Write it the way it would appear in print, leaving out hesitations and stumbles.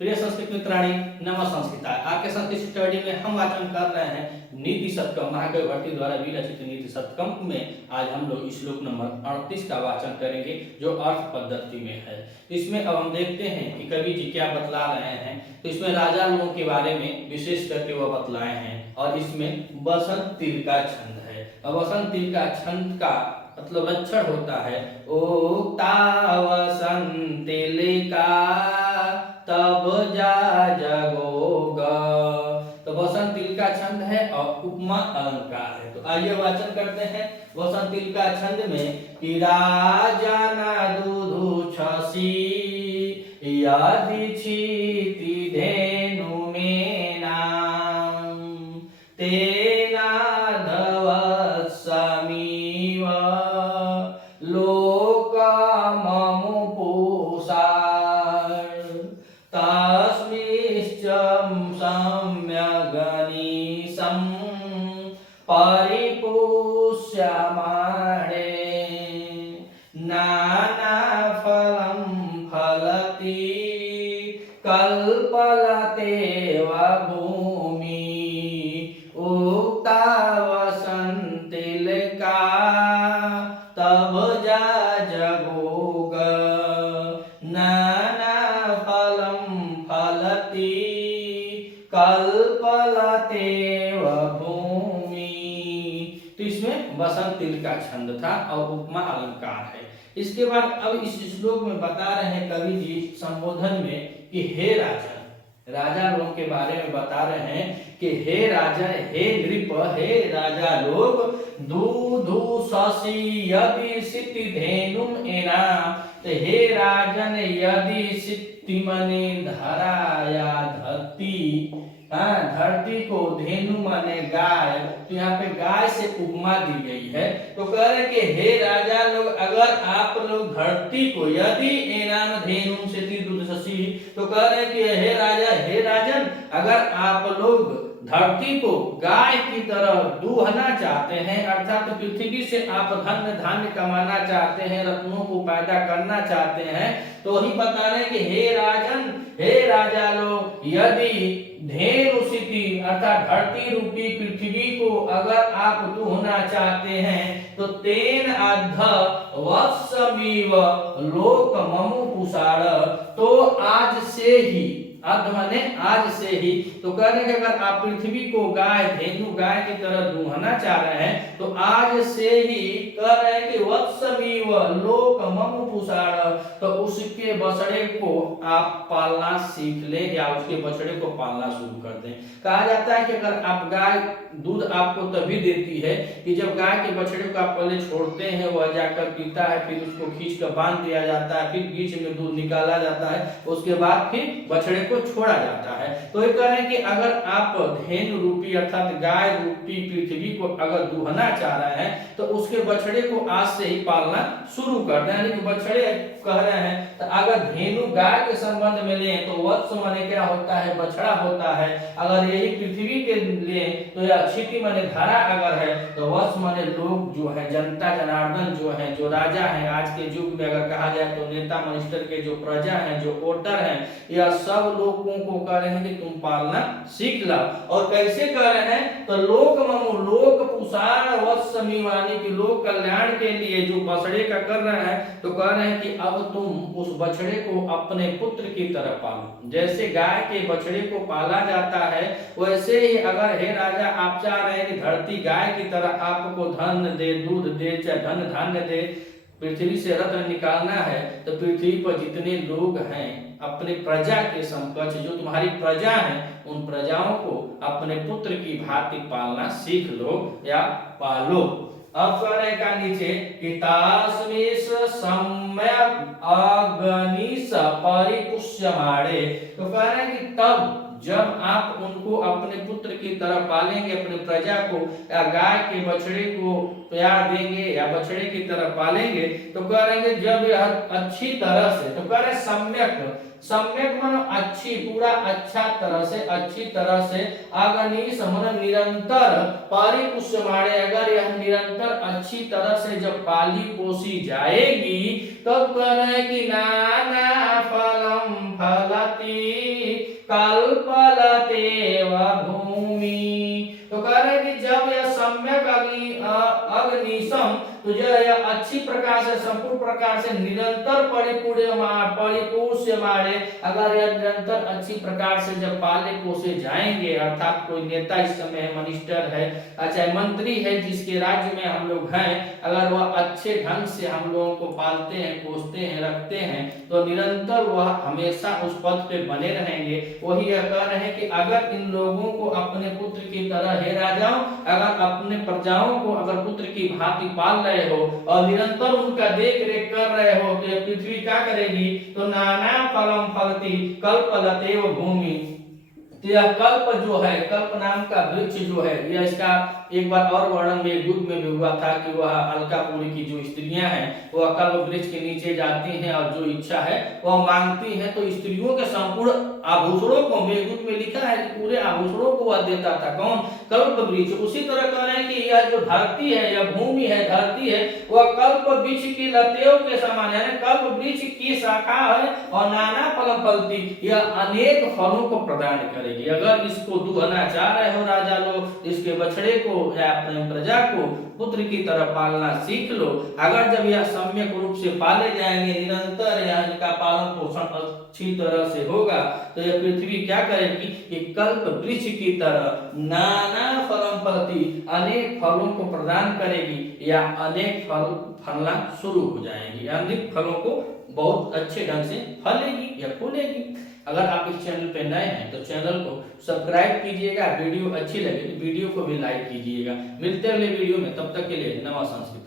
प्रिय संस्कृत मित्राणी, नमः संस्कृता। आज के संस्कृत स्टडी में हम वाचन कर रहे हैं नीति शतकम, महाकवि भट्टी द्वारा विरचित नीति शतकम में आज हम लोग श्लोक नंबर 38 का वाचन करेंगे, जो अर्थ पद्धति में है। इसमें अब हम देखते हैं कि कवि जी क्या बतला रहे हैं। तो इसमें राजा लोगों के बारे में विशेष करके वह बतलाए हैं और इसमें बसंत तिल का छंद है। अब बसंत तिल का छंद का मतलब लक्षण होता है ओक्ता वसंत तिल का तब जा जगोग। तो वसंत तिल का छंद है और उपमा अलंकार है। तो आइए वाचन करते हैं वसंत तिल का छंद में कि राजा ना दूधु छसी यदि छीति धेनु में नाम तेना धव समीव लोक ममु परिपुष्यमाणे नाना फलं फलति कल्पलतेव भूमि उक्ता वसंत तिल का तब जा जगोग नाना फलं फलति कल्पलतेव भूमि। तो इसमें बसंत तिल का छंद था और उपमा अलंकार है। इसके बाद अब इस श्लोक में बता रहे हैं कवि जी संबोधन में कि हे राजन, राजा लोग के बारे में बता रहे हैं कि हे राजन, हे नृप, हे राजा लोग, दूधु शशि यदि सिति धेनुम एनाम। तो हे राजन, यदि सिति मने धरा या धरती, धरती को धेनु माने गाय, तो यहाँ पे गाय से उपमा दी गई है। तो कह रहे कि हे राजा लोग, अगर आप लोग धरती को यदि एनाम धेनु से दूध शशि, तो कह रहे कि हे राजा, हे राजन, अगर आप लोग धरती को गाय की तरह दूहना चाहते हैं, अर्थात पृथ्वी से आप धन धान्य कमाना चाहते हैं, रत्नों को पैदा करना चाहते हैं, तो ही बता रहे कि हे राजन, हे राजा लोग, यदि धेनु सिति अर्थात धरती रूपी पृथ्वी को अगर आप दूहना चाहते हैं, तो तेन अध वत्समीव लोक ममु पुषाण। तो आज से ही, अर्ध माने आज से ही, तो कह रहे कि अगर आप पृथ्वी को गाय, धेनु गाय की तरह दूहना चाह रहे हैं, तो आज से ही कह रहे हैं कि वत्समीव लोक ममु पुषाण, तो उसके बछड़े को आप पालना सीख ले या उसके बछड़े को पालना शुरू कर दें। कहा जाता है कि अगर आप गाय दूध आपको तभी देती है कि जब गाय के बछड़े को आप पहले छोड़ते हैं, वह जाकर पीता है, फिर उसको खींच कर बांध दिया जाता है, फिर बीच में दूध निकाला जाता है, उसके बाद फिर बछड़े को छोड़ा जाता है। तो ये कह रहे हैं कि अगर आप धेनु रूपी अर्थात गाय रूपी पृथ्वी को अगर दूहना चाह रहे हैं, तो उसके बछड़े को आज से ही पालना शुरू कर दें। यानी कि बछड़े कह रहे हैं, तो अगर धेनु गाय के संबंध में लें तो वत्स माने क्या होता है, बछड़ा होता है। अगर यही पृथ्वी के लें तो या क्षिति माने धरा अगर है, तो वत्स माने लोग जो है, जनता जनार्दन जो है, जो राजा है, आज के युग में अगर कहा जाए तो नेता मिनिस्टर के जो प्रजा है, जो वोटर है, यह सब लोगों को कह रहे हैं कि तुम पालना सीख ला। और कैसे कह रहे हैं, तो लोक ममु लोक पुषाण वत्समीवानी की लोक कल्याण के लिए जो बछड़े का कर रहे हैं, तो कह रहे हैं कि अब तुम उस बछड़े को अपने पुत्र की तरह पालो। जैसे गाय के बछड़े को पाला जाता है, वैसे ही अगर हे राजा आप चाह रहे हैं कि धरती गाय की तरह आपको धन दे, दूध दे, चाहे धन धान्य दे, पृथ्वी से रत्न निकालना है, तो पृथ्वी पर जितने लोग हैं अपने प्रजा के समकक्ष, जो तुम्हारी प्रजा है, उन प्रजाओं को अपने पुत्र की भांति पालना सीख लो या पालो। अब कह रहे का नीचे कि तास्मिस सम्यक अगनिस परिपुष्यमाणे। तो कह रहे हैं कि तब जब आप उनको अपने पुत्र की तरह पालेंगे, अपने प्रजा को या गाय के बछड़े को प्यार देंगे या बछड़े की तरह पालेंगे, तो कह रहे हैं जब यह अच्छी तरह से, तो कह रहे सम्यक, सम्यक मानो अच्छी, पूरा अच्छा तरह से, अच्छी तरह से, अगनिस मानो निरंतर, परिपुष्यमाणे अगर यह निरंतर अच्छी तरह से जब पाली पोसी जाएगी, तब कह रहे हैं कि नाना फलम फलति कल्पलतेव भूमि। तो कह रहे हैं कि जब यह सम्यक अग्निशम, तो जो यह अच्छी प्रकार से, संपूर्ण प्रकार से, निरंतर परिपूर्यमाणे, अगर यह निरंतर अच्छी प्रकार से जब पाले पोसे जाएंगे, अर्थात कोई नेता इस समय मिनिस्टर है, अच्छा मंत्री है, जिसके राज्य में हम लोग हैं, अगर वह अच्छे ढंग से हम लोगों को पालते हैं, पोसते हैं, रखते हैं, तो निरंतर वह हमेशा उस पद पे बने रहेंगे। वही यह कह रहे हैं कि अगर इन लोगों को अपने पुत्र की तरह, हे राजाओं, अगर अपने प्रजाओं को अगर पुत्र की भांति पाल रहे हो और निरंतर उनका देख रेख कर रहे हो, तो यह पृथ्वी क्या करेगी? तो नाना फलम फलती कल्पलतेव भूमि। तो यह कल्प जो है, कल्प नाम का वृक्ष जो है, यह इसका एक बार और वर्णन में युग में भी हुआ था कि वह अलकापुरी की जो स्त्रियां हैं वह कल्प वृक्ष के नीचे जाती हैं और जो इच्छा है वह मांगती हैं, तो स्त्रियों के संपूर्ण आभूषणों को, मेघदूत में लिखा है कि पूरे आभूषणों को वह देता था। कौन? कल्प वृक्ष। उसी तरह कह रहे हैं कि यह जो धरती है, यह भूमि है, धरती है, वह कल्प वृक्ष की लतेओं के समान है, कल्प वृक्ष की शाखा है और नाना फल फलती, यह अनेक फलों को प्रदान करेगी। अगर इसको दुहना चाह रहे हो राजा लोग, इसके बछड़े को या अपने प्रजा को पुत्र की तरह पालना सीख लो। अगर जब यह सम्यक रूप से पाले जाएंगे, निरंतर इनका पालन पोषण अच्छी तरह से होगा, तो यह पृथ्वी क्या करेगी? एक कल्प वृक्ष की तरह नाना फलम फलती, अनेक फलों को प्रदान करेगी या अनेक फल फलना शुरू हो जाएगी, अनेक फलों को बहुत अच्छे ढंग से फलेगी या फूलेगी। अगर आप इस चैनल पे नए हैं तो चैनल को सब्सक्राइब कीजिएगा, वीडियो अच्छी लगे तो वीडियो को भी लाइक कीजिएगा। मिलते हैं अगले वीडियो में, तब तक के लिए नमः संस्कृत।